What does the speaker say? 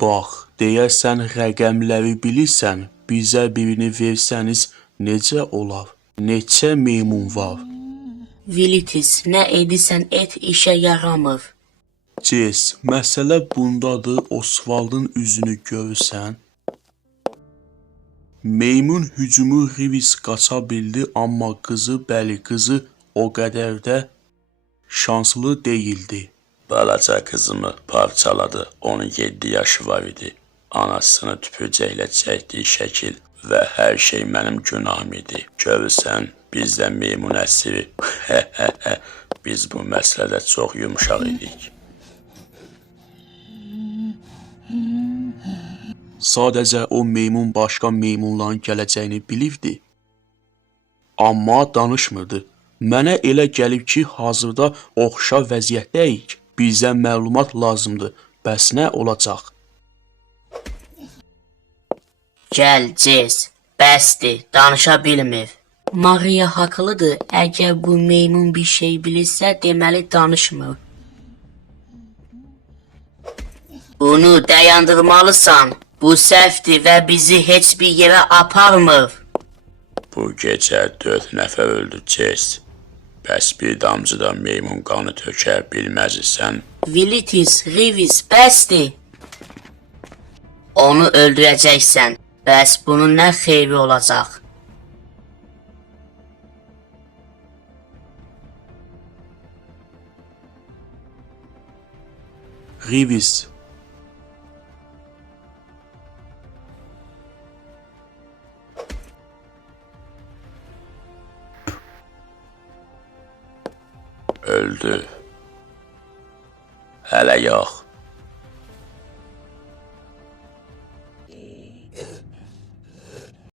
Bax, deyəsən rəqəmləri bilirsən, bizə birini versəniz necə olar? Neçə meymun var? Vilitis, nə edirsən et işə yaramır. Ces, məsələ bundadır, Osvaldın üzünü görürsən. Meymun hücumu Rivis qaça bildi, amma bəli qızı o qədər də şanslı deyildi. Balaca qızımı parçaladı, onun 7 yaşı var idi. Anasını tüpürcəklə çəkdiyi şəkil və hər şey mənim günahım idi. Görürsən, bizdə meymun əsiri. Biz bu məsələdə çox yumuşaq idik. Sadəcə o meymun başqa meymunların gələcəyini bilirdi. Amma danışmırdı. Mənə elə gəlib ki, hazırda oxşar vəziyyətdəyik. Bizə məlumat lazımdır. Bəs nə olacaq? Gəl, Ces, bəsdir, danışa bilmir. Maria haqlıdır, əgər bu meymun bir şey bilirsə, deməli danışmır. Bunu dayandırmalısan. Bu səhvdir və bizi heç bir yerə aparmır. Bu gecə 4 nəfər öldü, Ces. Bəs bir damcı da meymun qanı tökər bilməzsən. Vilitis, Rivis, bəsdir. Onu öldürəcəksən. Bəs bunun nə xeyri olacaq? Rivis. Öldü. Hələ yox.